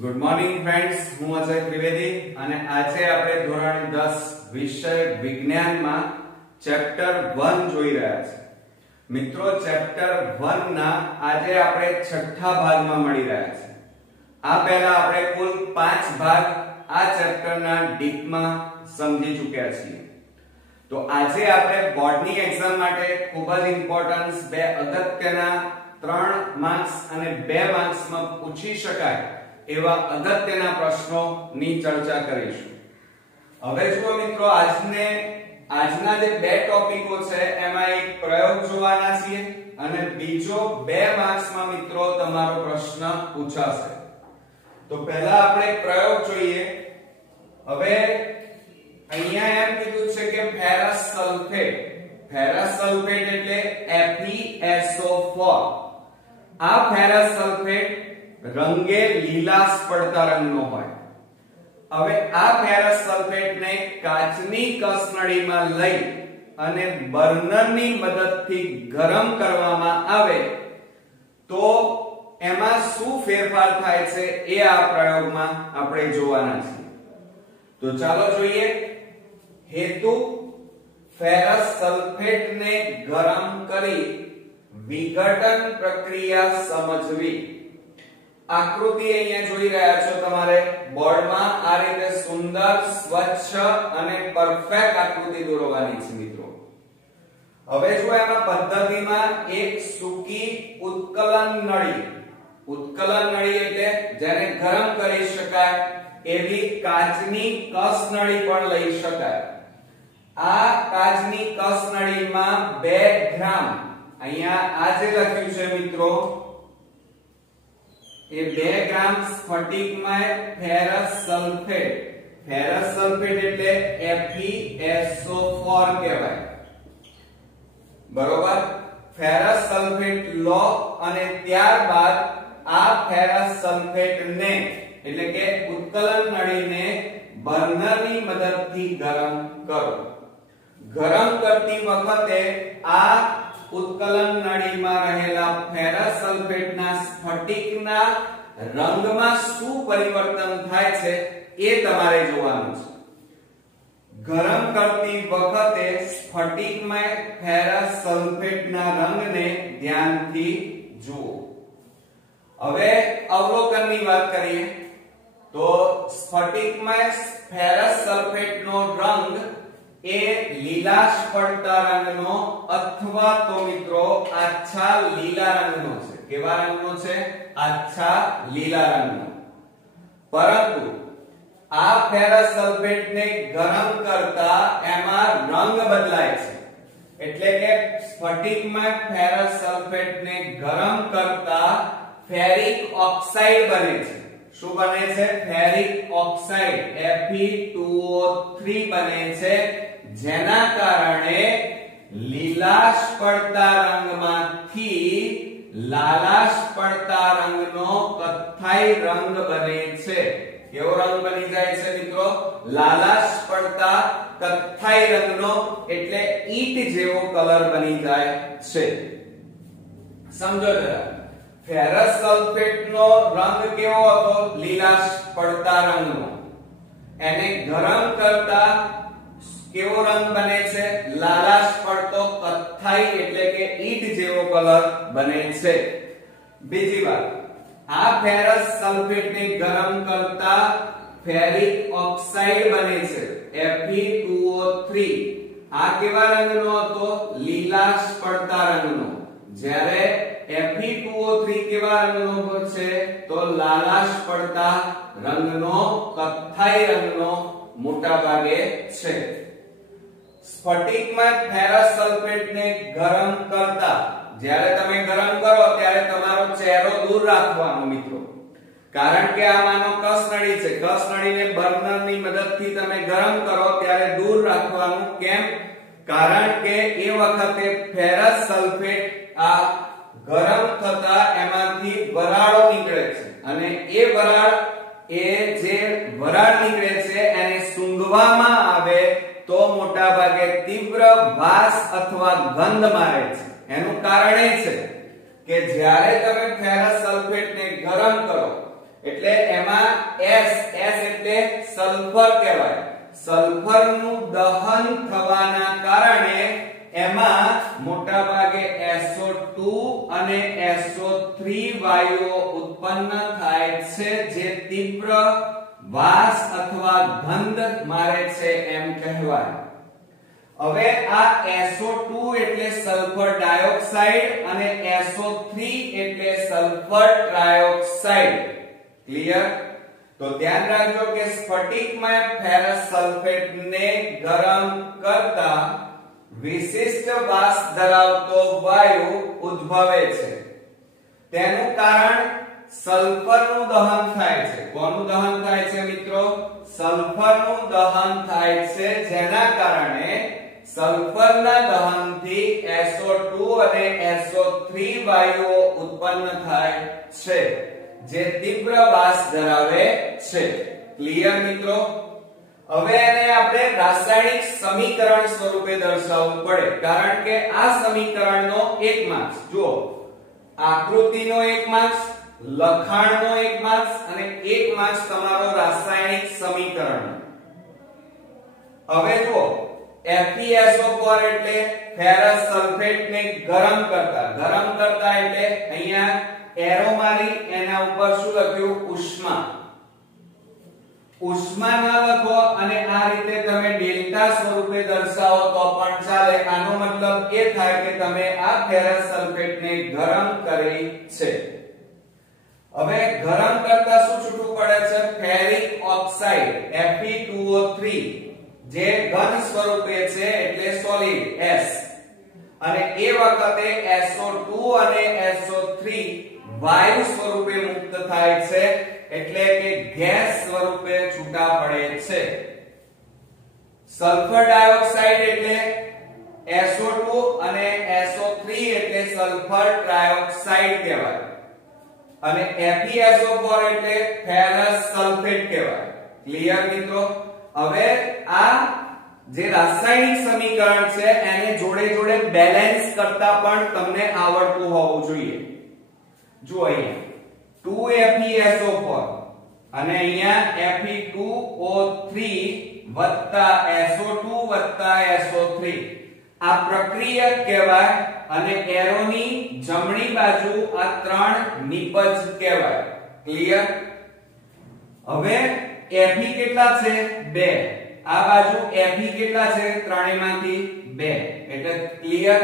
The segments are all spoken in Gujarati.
ગુડ મોર્નિંગ ફ્રેન્ડ્સ, હું અજય ત્રિવેદી અને આજે આપણે ધોરણ 10 વિષય વિજ્ઞાનમાં ચેપ્ટર 1 જોઈ રહ્યા છે. મિત્રો, ચેપ્ટર 1 ના આજે આપણે છઠ્ઠા ભાગમાં મળી રહ્યા છે. આ પહેલા આપણે કુલ 5 ભાગ આ ચેપ્ટરના ડીપમાં સમજી ચૂક્યા છીએ. તો આજે આપણે બોર્ડની એક્ઝામ માટે ખૂબ જ ઇમ્પોર્ટન્સ બે અગત્યના 3 માર્ક્સ અને 2 માર્ક્સમાં પૂછી શકાય એવા અગત્યના પ્રશ્નોની ચર્ચા કરીશું. હવે જુઓ મિત્રો, આજના જે બે ટોપિકો છે એમાં એક પ્રયોગ જોવાના છીએ અને બીજો 2 માર્ક્સમાં મિત્રો તમારો પ્રશ્ન પૂછાશે. તો પહેલા આપણે પ્રયોગ જોઈએ. હવે અહીંયા એમ કીધું છે કે ફેરસ સલ્ફેટ એટલે FeSO4. આ ફેરસ સલ્ફેટ રંગે લીલાશ પડતા રંગનો હોય. હવે આ ફેરસ સલ્ફેટને કાચની કસનળીમાં લઈ અને બર્નરની મદદથી ગરમ કરવામાં આવે તો એમાં શું ફેરફાર થાય છે એ આ પ્રયોગમાં આપણે જોવાના છીએ. તો ચાલો જોઈએ. હેતુ ફેરસ સલ્ફેટને ગરમ કરી વિઘટન પ્રક્રિયા સમજવી. આકૃતિ અહીંયા જોઈ રહ્યા છો તમારે બોર્ડમાં. આ રીતે સુંદર, સ્વચ્છ અને પરફેક્ટ આકૃતિ દોરવાની છે મિત્રો. હવે જો એમાં પદ્ધતિમાં એક સૂકી ઉત્કલન નળી એટલે જેને ગરમ કરી શકાય એવી કાચની કસનળી પણ લઈ શકાય. આ કાચની કસનળીમાં 2 ગ્રામ, અહીંયા આ જે લખ્યું છે મિત્રો, એ 2 ગ્રામ સ્ફટિકમય ફેરસ સલ્ફેટ એટલે FeSO4 કહેવાય. બરોબર. ફેરસ સલ્ફેટ લો અને ત્યારબાદ આ ફેરસ સલ્ફેટને એટલે કે ઉત્કલન નળીને બર્નરની મદદથી ગરમ કરો. ગરમ કરતી વખતે આ ઉત્કલન નળીમાં રહેલા ફેરસ સલ્ફેટના સ્ફટિકના રંગમાં શું પરિવર્તન થાય છે એ તમારે જોવાનું છે. ગરમ કરતી વખતે સ્ફટિકમય ફેરસ સલ્ફેટના રંગને ધ્યાનથી જુઓ. હવે અવલોકનની વાત કરીએ તો સ્ફટિકમય ફેરસ સલ્ફેટનો રંગ એ લીલાશ પડતા રંગનો અથવા તો મિત્રો આછા લીલા રંગનો છે. કેવા રંગનો છે? આછા લીલા રંગનો. પરંતુ આ ફેરસ સલ્ફેટને ગરમ કરતા એમાં રંગ બદલાય છે. એટલે કે સ્ફટિકમાં ફેરસ સલ્ફેટને ગરમ કરતા ફેરિક ઓક્સાઇડ બને છે. શું બને છે? ફેરિક ઓક્સાઇડ Fe2O3 બને છે, જેના કારણે લીલાશ પડતા રંગમાંથી લાલાશ પડતા રંગનો કથ્થાઈ રંગ બને છે. કેવો રંગ બની જાય છે મિત્રો? લાલાશ પડતા કથ્થાઈ રંગનો, એટલે ઈટ જેવો કલર બની જાય છે. સમજો જરા. ફેરસ સલ્ફેટનો રંગ કેવો હતો? લીલાશ પડતા રંગનો. એને ગરમ કરતા કેવો રંગ બને છે? લાલાશ પડતો કથ્થાઈ એટલે કે ઈટ જેવો કલર બને છે. બીજી વાત, આ ફેરસ સલ્ફેટને ગરમ કરતા ફેરિક ઓક્સાઇડ બને છે Fe2O3. આ કેવા રંગનો હતો? લીલાશ પડતા રંગનો. જ્યારે Fe2O3 કેવા રંગનો છે? તો લાલાશ પડતા રંગનો, કથ્થાઈ રંગનો મોટા ભાગે છે. સ્ફટિકમાં ફેરસ સલ્ફેટને ગરમ કરતા, જ્યારે તમે ગરમ કરો ત્યારે તમારો ચહેરો દૂર રાખવાનો મિત્રો. કારણ કે આ માનો કસનળી છે. કસનળીને બર્નરની મદદથી તમે ગરમ કરો ત્યારે દૂર રાખવાનું. કેમ? કારણ કે એ વખતે ફેરસ સલ્ફેટ આ ગરમ થતા એમાંથી વરાળો નીકળે છે અને એ વરાળ નીકળે છે એને સૂંઘવામાં આવે તો મોટા ભાગે તીવ્ર વાસ અથવા ગંધ મારે છે. એનું કારણ એ છે કે જ્યારે તમે ફેરસ સલ્ફેટને ગરમ કરો એટલે એમાં S એટલે સલ્ફર કહેવાય. સલ્ફરનું દહન થવાના કારણે એમાં મોટા ભાગે SO2 અને SO3 વાયુઓ ઉત્પન્ન થાય છે, જે તીવ્ર વાસ અથવા ગંધ મારે છે એમ કહેવાય. હવે આ SO2 એટલે સલ્ફર ડાયોક્સાઇડ અને SO3 એટલે સલ્ફર ટ્રાયોક્સાઇડ. ક્લિયર? તો ધ્યાન રાખજો કે સ્ફટિકમાં ફેરસ સલ્ફેટને ગરમ કરતા વિશિષ્ટ વાસ ધરાવતો વાયુ ઉદ્ભવે છે. તેનું કારણ સલ્ફરનું દહન થાય છે. કોનું દહન થાય છે મિત્રો? સલ્ફરનું દહન થાય છે, જેના કારણે સલ્ફરના દહનથી SO2 અને SO3 વાયુઓ ઉત્પન્ન થાય છે, જે તીવ્ર વાસ ધરાવે છે. ક્લિયર મિત્રો? હવે એને આપણે રાસાયણિક સમીકરણ સ્વરૂપે દર્શાવવું પડે, કારણ કે આ સમીકરણનો એક માર્ક્સ જુઓ, આકૃતિનો એક માર્ક્સ, લખાણનો એક માર્ક્સ અને એક માર્ક્સ તમારો રાસાયણિક સમીકરણ. હવે જુઓ, FeSO4 એટલે ફેરસ સલ્ફેટને ગરમ કરતા એટલે અહીંયા એરો મારી એના ઉપર શું લખ્યું? ઉષ્મા. ઉષ્મા ન લખો અને આ રીતે તમે ડેલ્ટા સ્વરૂપે દર્શાવો તો પણ ચાલે. આનો મતલબ એ થાય કે તમે આ ફેરસ સલ્ફેટને ગરમ કરી છે. હવે ગરમ કરતા શું છૂટું પડે છે? ફેરિક ઓક્સાઇડ Fe2O3, જે ઘન સ્વરૂપે છે એટલે સોલિડ S, અને એ વખતે SO2 અને SO3 વાયુ સ્વરૂપે મુક્ત થાય છે, એટલે કે ગેસ સ્વરૂપે છૂટા પડે છે. સલ્ફર ડાયોક્સાઇડ એટલે SO2 અને SO3 એટલે સલ્ફર ટ્રાયોક્સાઇડ કહેવાય, અને FeSO4 એટલે ફેરસ સલ્ફેટ કહેવાય. ક્લિયર મિત્રો? હવે આ જે રાસાયણિક સમીકરણ છે એને જોડે જોડે બેલેન્સ કરતા પણ તમને આવડતું હોવું જોઈએ. જો અહીંયા 2FeSO4 અને અહીંયા Fe2O3 વત્તા SO2 વત્તા SO3 આ પ્રક્રિયક કહેવાય, અને એરોની જમણી બાજુ આ ત્રણ નિપજ કહેવાય. ક્લિયર? હવે Fe કેટલા છે? 2. આ બાજુ Fe કેટલા છે? ત્રણેયમાંથી 2. એટલે ક્લિયર?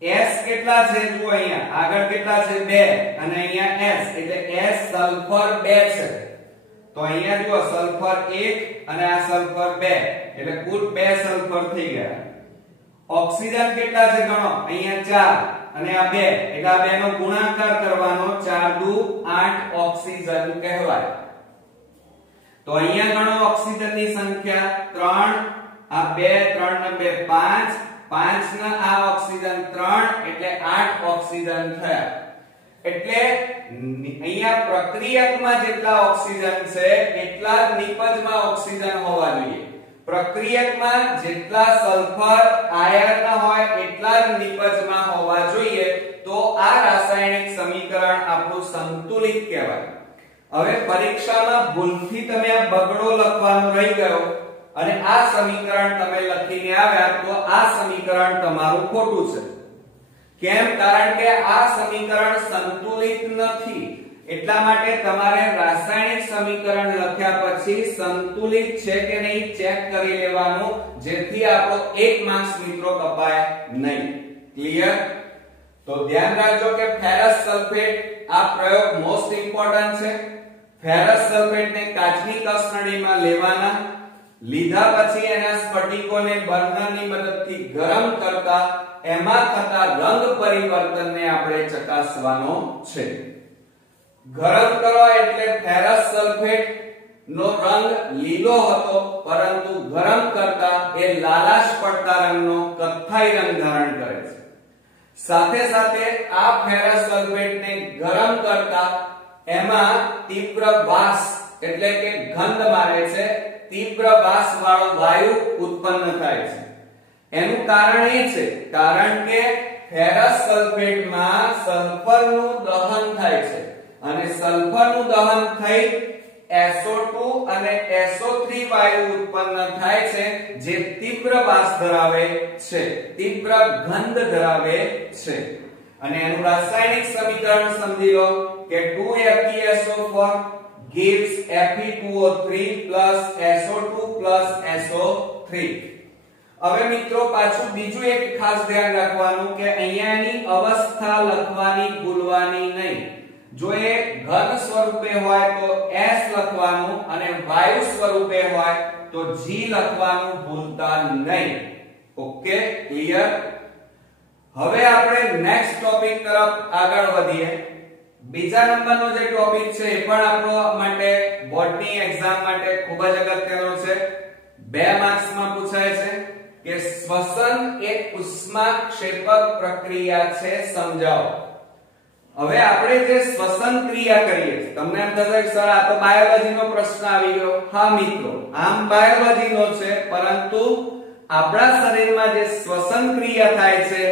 S કેટલા છે? જુઓ અહીંયા આગળ કેટલા છે? 2, અને અહીંયા S એટલે S સલ્ફર 2 છે. તો અહીંયા જુઓ સલ્ફર 1 અને આ સલ્ફર 2 એટલે કુલ 2 સલ્ફર થઈ ગયા. ઓક્સિજન કેટલા છે ગણો? અહીંયા 4 અને આ 2 એટલે આ બેનો ગુણાકાર કરવાનો, 4 દુ 8 ઓક્સિજન કહેવાય. તો અહીંયા ગણો ઓક્સિજનની સંખ્યા 3, આ 2 3 ને 2 5, 5 ના આ ઓક્સિજન 3 એટલે 8 ઓક્સિજન થયા. એટલે અહીંયા પ્રક્રિયકમાં જેટલા ઓક્સિજન છે એટલા જ નિપજમાં ઓક્સિજન હોવા જોઈએ. પ્રક્રિયકમાં જેટલા સલ્ફર આયર્ન હોય એટલા જ નિપજમાં હોવા જોઈએ. તો આ રાસાયણિક સમીકરણ આપણું સંતુલિત કહેવાય. હવે પરીક્ષામાં ભૂલથી તમે આ બગડો લખવાનું રહી ગયો અને આ સમીકરણ તમે લખીને આવ્યા તો આ સમીકરણ તમારું ખોટું છે. કેમ? કારણ કે આ સમીકરણ સંતુલિત નથી. એટલા માટે તમારે રાસાયણિક સમીકરણ લખ્યા પછી સંતુલિત છે કે નહીં ચેક કરી લેવાનું, જેથી આપણો 1 માર્ક્સ મિત્રો કપાય નહીં. ક્લિયર? તો ધ્યાન રાખજો કે ફેરસ સલ્ફેટ આ પ્રયોગ મોસ્ટ ઇમ્પોર્ટન્ટ છે. ફેરસ સલ્ફેટને કાચની કસનળીમાં લેવાના, લીધા પછી એના સ્ફટિકોને બર્નરની મદદથી ગરમ કરતા એમાં થતા રંગ પરિવર્તનને આપણે ચકાસવાનો છે. ગરમ કરો એટલે ફેરસ સલ્ફેટ નો રંગ લીલો હતો, પરંતુ ગરમ કરતા એ લાલાશ પડતા રંગનો કથ્થાઈ રંગ ધારણ કરે છે. સાથે સાથે આ ફેરસ સલ્ફેટને ગરમ કરતા એમાં તીવ્ર વાસ એટલે કે ગંધ મારે છે, તીવ્ર વાસ વાળો વાયુ ઉત્પન્ન થાય છે. એનું કારણ એ છે કારણ કે ફેરસ સલ્ફેટમાં સલ્ફરનું દહન થાય છે, અને સલ્ફરનું દહન થઈ SO2 અને SO3 વાયુ ઉત્પન્ન થાય છે જે તીવ્ર વાસ ધરાવે છે, તીવ્ર ગંધ ધરાવે છે. અને એનું રાસાયણિક સમીકરણ સમજી લો કે 2FeSO4 gives Fe2O3 SO2 SO3. હવે મિત્રો પાછું બીજું એક ખાસ ધ્યાન રાખવાનું કે અહીંયાની અવસ્થા લખવાની ભૂલવાની નહીં. જો એ ઘન સ્વરૂપે હોય તો S લખવાનું અને વાયુ સ્વરૂપે હોય તો G લખવાનું ભૂલતા નહીં. Okay, clear? હવે આપણે નેક્સ્ટ ટોપિક તરફ આગળ વધીએ. બીજા નંબરનો જે ટોપિક છે એ પણ આપણો માટે બોર્ડની એક્ઝામ માટે ખૂબ જ અગત્યનો છે. 2 માર્ક્સમાં પૂછાય છે કે શ્વસન એ ઉષ્માક્ષેપક પ્રક્રિયા છે, સમજાવો. હવે આપણે જે શ્વસન ક્રિયા કરીએ છીએ, તમને એમ થશે કે સર આ તો બાયોલોજીનો પ્રશ્ન આવી ગયો. હા મિત્રો, આમ બાયોલોજીનો છે, પરંતુ આપણા શરીરમાં જે શ્વસન ક્રિયા થાય છે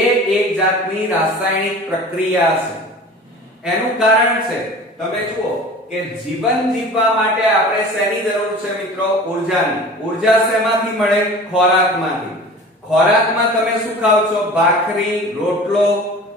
એ એક જાતની રાસાયણિક પ્રક્રિયા છે. એનું કારણ છે, તમે જુઓ કે જીવન જીવવા માટે આપણે શેની જરૂર છે મિત્રો? ઊર્જાની. ઊર્જા શેમાંથી મળે? ખોરાકમાંથી. ખોરાકમાં તમે શું ખાવ છો? ભાખરી, રોટલો,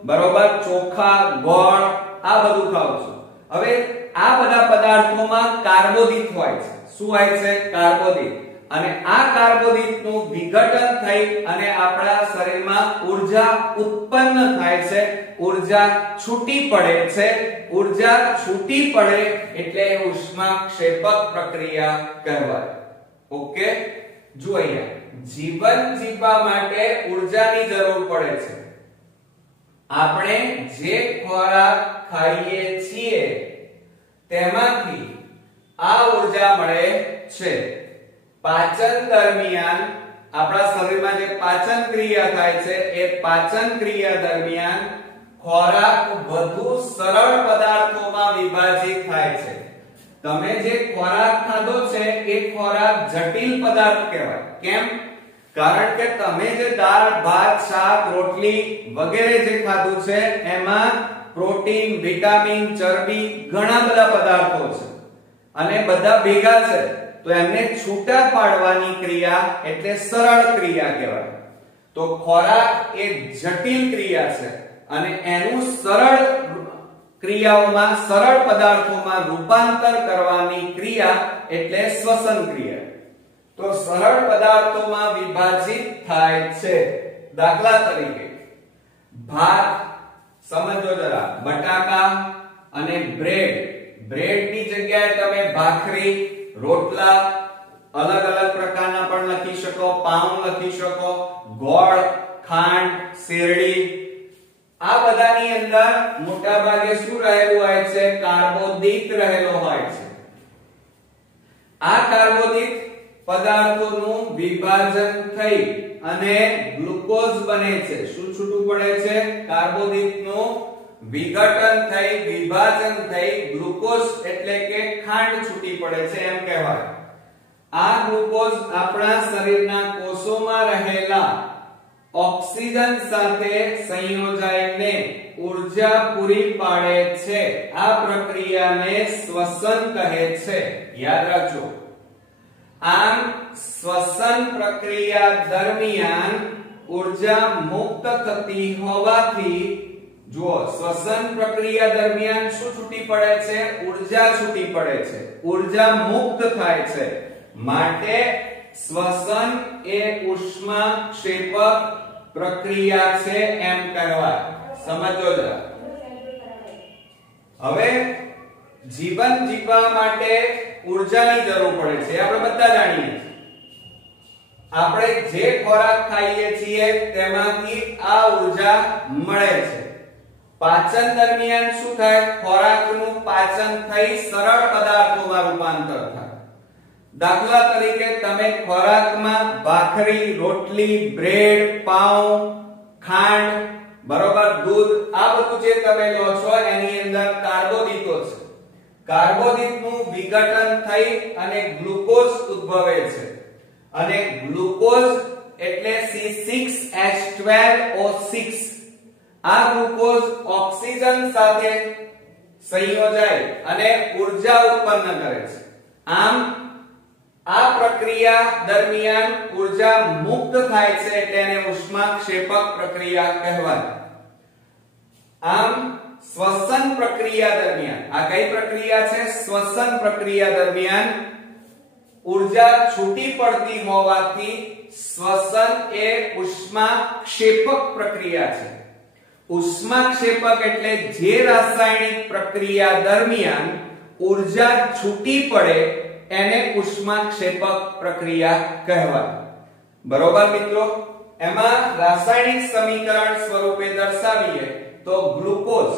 બરોબર, ચોખા, ગોળ, આ બધું ખાવ છો. હવે આ બધા પદાર્થોમાં કાર્બોદિત હોય છે. શું હોય છે? કાર્બોદિત. અને આ કાર્બોદિતનું વિઘટન થઈ અને આપણા શરીરમાં ઊર્જા ઉત્પન્ન થાય છે, ઊર્જા છૂટી પડે છે. ઊર્જા છૂટી પડે એટલે ઉષ્માક્ષેપક પ્રક્રિયા કહેવાય. ઓકે, જુઓ અહીંયા જીવન જીવવા માટે ઊર્જાની જરૂર પડે છે. આપણે જે ખોરાક ખાઈએ છીએ તેમાંથી આ ઊર્જા મળે છે. પાચન દરમિયાન આપણા શરીરમાં જે પાચન ક્રિયા થાય છે એ પાચન ક્રિયા દરમિયાન ખોરાક વધુ સરળ પદાર્થોમાં વિભાજિત થાય છે. તમે જે ખોરાક ખાધો છે એ ખોરાક જટિલ પદાર્થ કહેવાય. કેમ? કારણ કે તમે જે દાળ, ભાત, શાક, રોટલી વગેરે જે ખાધું છે એમાં પ્રોટીન, વિટામિન, ચરબી ઘણા બધા પદાર્થો છે અને બધા ભેગા છે, તો એમને છૂટા પાડવાની ક્રિયા એટલે સરળ ક્રિયા કહેવાય. તો ખોરાક એ જટિલ ક્રિયા છે અને એનું સરળ ક્રિયાઓમાં, સરળ પદાર્થોમાં રૂપાંતર કરવાની ક્રિયા એટલે શ્વસન ક્રિયા. તો સરળ પદાર્થોમાં વિભાજિત થાય છે. દાખલા તરીકે ભાત, સમજો જરા, બટાકા અને બ્રેડ. બ્રેડની જગ્યાએ તમે ભાખરી, રોટલા, અલગ અલગ પ્રકારના પણ લખી શકો, પાઉં લખી શકો, ગોળ, ખાંડ, શેરડી, આ બધાની અંદર મોટા ભાગે શું રહેલું હોય છે? કાર્બોદિત રહેલો હોય છે. આ કાર્બોદિત પદાર્થોનું વિભાજન થઈ અને ગ્લુકોઝ બને છે. શું છૂટું પડે છે? કાર્બોદિતનું વિઘટન થઈ, વિભાજન થઈ ગ્લુકોઝ એટલે કે ખાંડ છૂટી પડે છે એમ કહેવાય. આ ગ્લુકોઝ આપણા શરીરના કોષોમાં રહેલા ઓક્સિજન સાથે સંયોજાઈને ઊર્જા પૂરી પાડે છે. આ પ્રક્રિયાને શ્વસન કહે છે. યાદ રાખજો. આમ શ્વસન પ્રક્રિયા દરમિયાન ઊર્જા મુક્ત થતી હોવાથી, જુઓ, શ્વસન પ્રક્રિયા દરમિયાન શું છૂટી પડે છે? ઊર્જા છૂટી પડે છે, ઊર્જા મુક્ત થાય છે. માટે શ્વસન એ ઉષ્માક્ષેપક પ્રક્રિયા છે એમ કહેવાય. સમજો જરા. હવે જીવન જીવવા માટે ઊર્જાની જરૂર પડે છે, આપણે બધા જાણીએ છીએ. આપણે જે ખોરાક ખાઈએ છીએ તેમાંથી આ ઊર્જા મળે છે. પાચન દરમિયાન શું થાય? ખોરાકનું પાચન થઈ સરળ પદાર્થોમાં રૂપાંતર થાય. દાખલા તરીકે તમે ખોરાકમાં ભાખરી, રોટલી, બ્રેડ, પાઉં, ખાંડ, બરોબર, દૂધ, આ બધું જે તમે લો છો એની અંદર કાર્બોદિતો છે. કાર્બોદિતનું વિઘટન થઈ અને ગ્લુકોઝ ઉદ્ભવે છે. અને ગ્લુકોઝ એટલે C6H12O6. આ ગ્લુકોઝ ઓક્સિજન સાથે સંયોજાય અને ઊર્જા ઉત્પન્ન કરે છે. આમ આ પ્રક્રિયા દરમિયાન ઊર્જા મુક્ત થાય છે તેને ઉષ્માક્ષેપક પ્રક્રિયા કહેવાય. આમ શ્વસન પ્રક્રિયા દરમિયાન, આ કઈ પ્રક્રિયા છે? શ્વસન પ્રક્રિયા દરમિયાન ઊર્જા છૂટી પડતી હોવાથી શ્વસન એ ઉષ્માક્ષેપક પ્રક્રિયા છે. ઉષ્માક્ષેપક એટલે જે રાસાયણિક પ્રક્રિયા દરમિયાન ઊર્જા છૂટી પડે એને ઉષ્માક્ષેપક પ્રક્રિયા કહેવાય. બરોબર મિત્રો? એમાં રાસાયણિક સમીકરણ સ્વરૂપે દર્શાવીએ તો ગ્લુકોઝ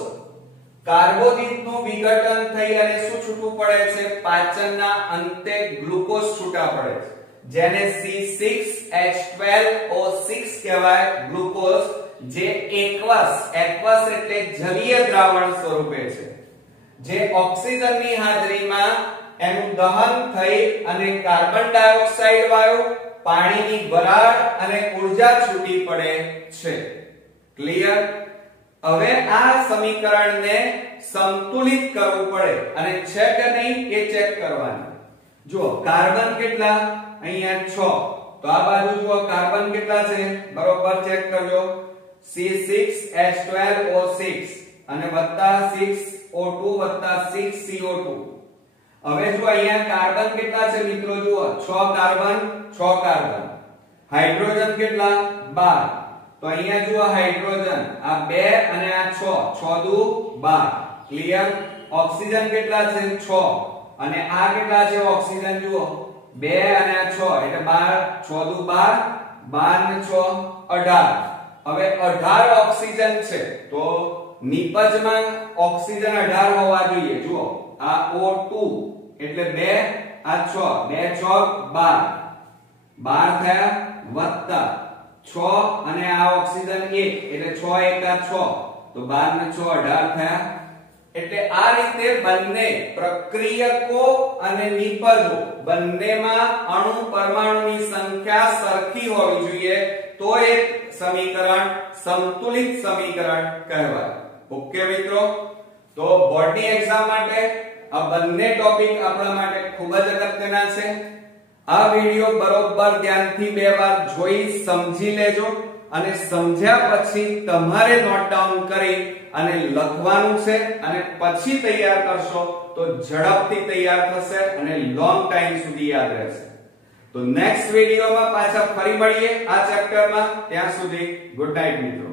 કાર્બોદિતનું વિઘટન થઈ અને શું છૂટું પડે છે? પાચનના અંતે ગ્લુકોઝ છૂટા પડે છે, જેને C6H12O6 કહેવાય. ગ્લુકોઝ જે એકવસ એટલે જલીય દ્રાવણ સ્વરૂપે છે, જે ઓક્સિજનની હાજરીમાં એનું દહન થઈ અને કાર્બન ડાયોક્સાઇડ વાયુ, પાણીની વરાળ અને ઊર્જા છૂટી પડે છે. ક્લિયર? હવે આ સમીકરણને સંતુલિત કરવું પડે અને છે કે નહીં એ ચેક કરવાનું. જુઓ કાર્બન કેટલા? અહીંયા 6. તો આ બાજુ જુઓ કાર્બન કેટલા છે? બરોબર ચેક કરજો. C6H12O6 અને વત્તા 6O2 વત્તા 6CO2. હવે જો અહીંયા કાર્બન કેટલા છે મિત્રો? જુઓ 6 કાર્બન. હાઇડ્રોજન કેટલા? 12. તો અહીંયા જુઓ હાઇડ્રોજન આ 2 અને આ 6 દુ 12. ક્લિયર? ઓક્સિજન કેટલા છે? 6 અને આ કેટલા છે? ઓક્સિજન જુઓ 2 અને આ 6 એટલે 12. 6 દુ 12, 12 ને 6 18. હવે 18 ઓક્સિજન છે તો નિપજમાં ઓક્સિજન 18 હોવા જોઈએ. જુઓ આ O2 એટલે 2 આ 6 2 6 12 12 થયા વત્તા 6 અને આ ઓક્સિજન 1 એટલે 6 1 આ 6 તો 12 ને 6 18 થયા. એટલે આ રીતે બંને પ્રક્રિયકો અને નિપજો બંનેમાં અણુ પરમાણુની સંખ્યા સરખી હોવી જોઈએ તો એક સમીકરણ સંતુલિત સમીકરણ કહેવાય. ઓકે મિત્રો? તો બોર્ડની એક્ઝામ માટે આ બંને ટોપિક આપણા માટે ખૂબ જ અગત્યના છે. આ વિડિયો બરોબર ધ્યાનથી બે વાર જોઈ સમજી લેજો અને સમજ્યા પછી તમારે નોટ ડાઉન કરી અને લખવાનું છે અને પછી તૈયાર કરશો તો ઝડપથી તૈયાર થશે અને લોંગ ટાઈમ સુધી યાદ રહેશે. તો નેક્સ્ટ વિડિયોમાં પાછા ફરી મળીએ આ ચેપ્ટરમાં. ત્યાં સુધી ગુડ નાઈટ મિત્રો.